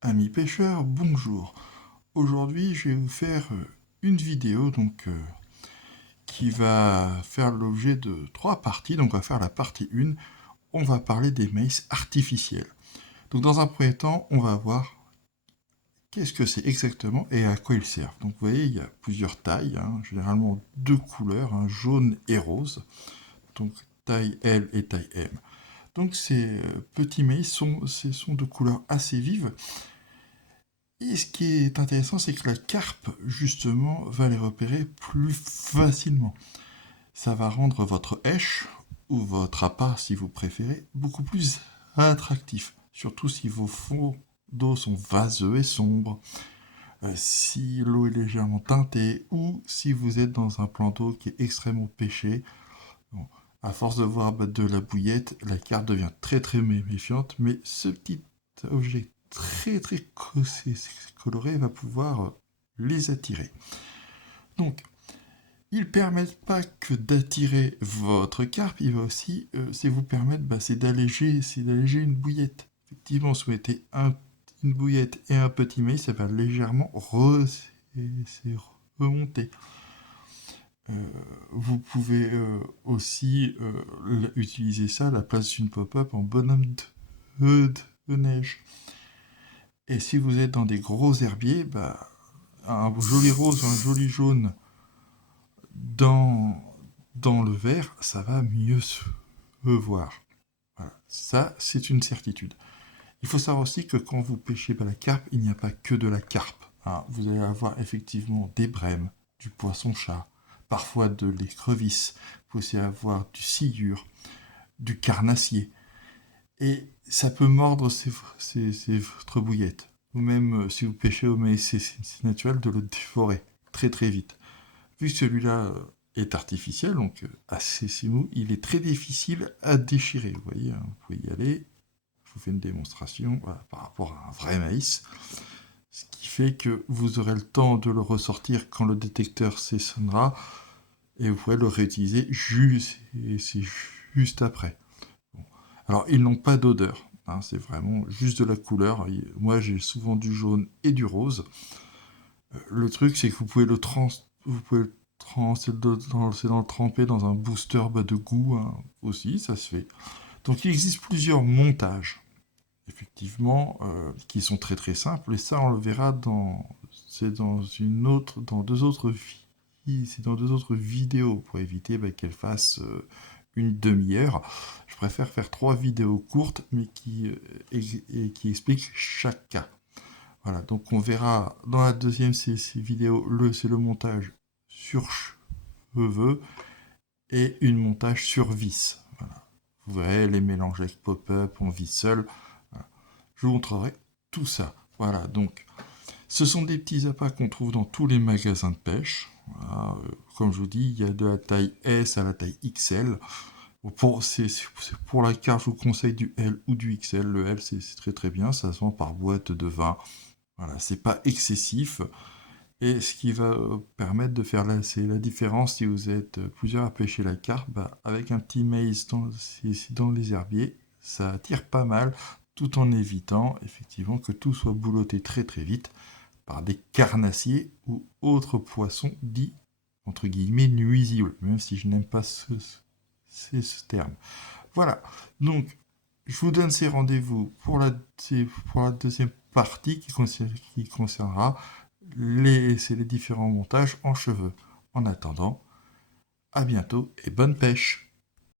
Amis pêcheurs, bonjour. Aujourd'hui, je vais vous faire une vidéo qui va faire l'objet de 3 parties. Donc, on va faire la partie 1. On va parler des maïs artificiels. Donc, dans un premier temps, on va voir qu'est-ce que c'est exactement et à quoi ils servent. Donc, vous voyez, il y a plusieurs tailles, généralement 2 couleurs, jaune et rose. Donc, taille L et taille M. Donc, ces petits maïs sont de couleurs assez vives. Et ce qui est intéressant, c'est que la carpe, justement, va les repérer plus facilement. Ça va rendre votre hèche, ou votre appât, si vous préférez, beaucoup plus attractif. Surtout si vos fonds d'eau sont vaseux et sombres, si l'eau est légèrement teintée, ou si vous êtes dans un plan d'eau qui est extrêmement pêché. Bon, à force de voir de la bouillette, la carpe devient très très méfiante, mais ce petit objet très très coloré va pouvoir les attirer. Donc, ils permettent pas que d'attirer votre carpe, il va aussi c'est vous permettre c'est d'alléger une bouillette. Effectivement, si vous mettez une bouillette et un petit maïs, ça va légèrement remonter. Euh, Vous pouvez aussi utiliser ça à la place d'une pop-up en bonhomme de neige. Et si vous êtes dans des gros herbiers, un joli rose, un joli jaune dans, dans le vert, ça va mieux se voir. Voilà. Ça, c'est une certitude. Il faut savoir aussi que quand vous pêchez la carpe, il n'y a pas que de la carpe. Vous allez avoir effectivement des brèmes, du poisson-chat, parfois de l'écrevisse, vous aussi avoir du sciure, du carnassier. Et ça peut mordre votre bouillette. Ou même, si vous pêchez au maïs, c'est naturel de le dévorer très très vite. Vu que celui-là est artificiel, donc assez mou, il est très difficile à déchirer. Vous voyez, vous pouvez y aller. Je vous fais une démonstration par rapport à un vrai maïs. Ce qui fait que vous aurez le temps de le ressortir quand le détecteur s'essonnera et vous pourrez le réutiliser juste après. Bon. Alors, ils n'ont pas d'odeur. C'est vraiment juste de la couleur. Moi, j'ai souvent du jaune et du rose. Le truc, c'est que vous pouvez c'est dans le tremper dans un booster de goût aussi, ça se fait. Donc, il existe plusieurs montages, effectivement, qui sont très très simples. Et ça, on le verra c'est dans deux autres vidéos pour éviter qu'elles fassent une demi-heure. Je préfère faire 3 vidéos courtes, mais qui expliquent chaque cas. Voilà, donc on verra dans la deuxième vidéo, c'est le montage sur cheveux et une montage sur vis. Voilà. Vous verrez les mélanges avec pop-up, en vis seul. Voilà. Je vous montrerai tout ça. Voilà, donc ce sont des petits appâts qu'on trouve dans tous les magasins de pêche. Voilà, comme je vous dis, il y a de la taille S à la taille XL. Pour la carpe, je vous conseille du L ou du XL. Le L, c'est très très bien, ça se vend par boîte de 20. Voilà, c'est pas excessif. Et ce qui va permettre de faire c'est la différence si vous êtes plusieurs à pêcher la carpe, avec un petit maïs dans les herbiers, ça attire pas mal, tout en évitant effectivement que tout soit boulotté très très vite par des carnassiers ou autres poissons dits entre guillemets nuisibles, même si je n'aime pas ce terme. Voilà, donc je vous donne ces rendez-vous pour la deuxième partie qui concernera les différents montages en cheveux. En attendant, à bientôt et bonne pêche!